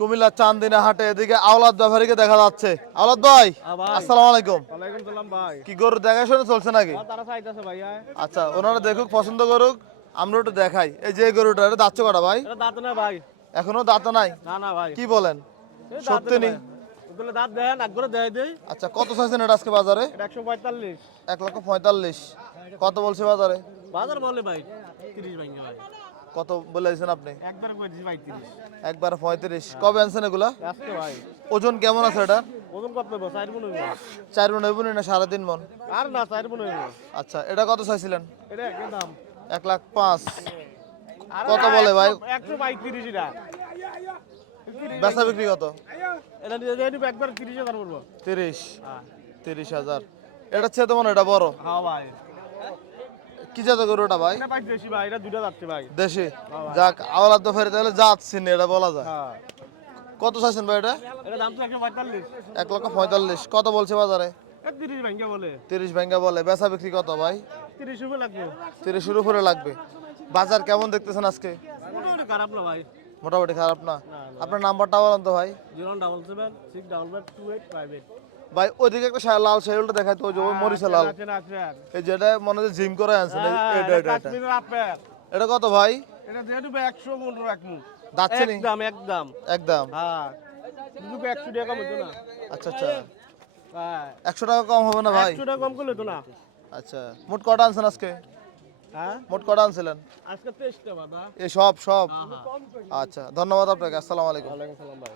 কুমিল্লা চান্দিনা হাটে এদিকে আওলাদ ব্যাপারীকে দেখা যাচ্ছে। আওলাদ ভাই, আসসালামু আলাইকুম। ওয়ালাইকুম সালাম ভাই। কি গরু দেখাশোনা চলছে নাকি? তারা চাইতেছে ভাই। আচ্ছা, ওনারা দেখুক, পছন্দ করুক, আমরা একটু দেখাই। এই যে গরুটা, এটা দাঁত কটা ভাই? এটা দাঁত না ভাই। এখনো দাঁত নাই? না না ভাই। কি বলেন, সত্যি নেই? ওগুলো দাঁত দেন, এক করে দেয় দেই। আচ্ছা, কত চাইছেন এটা আজকে বাজারে? এটা 145। 1,45,00,000। কত বলছে বাজারে? বাজার বলে ভাই 30 ভাঙে ভাই। কত বলেছেন আপনি? একবার কই দিছি ভাই 30। একবার 35। কবে আনছেন এগুলা? আজকে ভাই। ওজন কেমন আছে এটা? ওজন কত নেব? 4 মণ হইব। 4 মণ হইব না 3.5 মণ? আর না 4 মণ হইব। আচ্ছা, এটা কত চাইছিলেন? এটা একই দাম। 1,05,000। কত বলে ভাই? 135 এটা। বেচা বিক্রি কত? এটা নিয়ে যাই একবার 30,000 বলবো। 30। হ্যাঁ। 30,000। এটা চেয়ে তো মনে হয় এটা বড়। হ্যাঁ ভাই। কি জাতের গরু এটা ভাই? এটা ভাই দেশি ভাই, এটা দুইটা যাচ্ছে ভাই। দেশি। যাক, আওলাদ তো ফেরে তাহলে যাচ্ছি না, এটা বলা যায়। হ্যাঁ। কত চাইছেন ভাই এটা? এটা দাম তো 145। 1,45,000। কত বলছে বাজারে? 30 ভাঙে বলে। 30 ভেঙ্গা বলে। বেচা বিক্রি কত ভাই? 30 রুপে লাগবে। 30-এর উপরে লাগবে। বাজার কেমন দেখতেছেন আজকে? মোটামুটি খারাপ না ভাই। মোটামুটি খারাপ না? না। আপনার নাম্বারটা বলেন তো ভাই। 077 688 ভাই ওইদিকে একটা লাল শাহিওয়ালটা দেখায় তো, ওই যে ওই মরিচা লাল। এই যেটা মনে হচ্ছে জিম করে আনছেন, এটা কাশ্মীরের আপেল। এটা কত ভাই? এটা দিয়ে দিবে 115 এক মুঠ। দাচ্ছে নি? একদম। একদম। হ্যাঁ। দুটো 100 টাকা কম হতো না। আচ্ছা আচ্ছা, হ্যাঁ। 100 টাকা কম হবে না ভাই? 100 টাকা কম করলে তো না। আচ্ছা, মোট কটা আনছেন আজকে? হ্যাঁ। মোট কটা আনছিলেন? আজকে 23টা বাবা। এই সব? হ্যাঁ হ্যাঁ। আচ্ছা, ধন্যবাদ আপনাকে। আসসালামু আলাইকুম। ওয়ালাইকুম সালাম ভাই।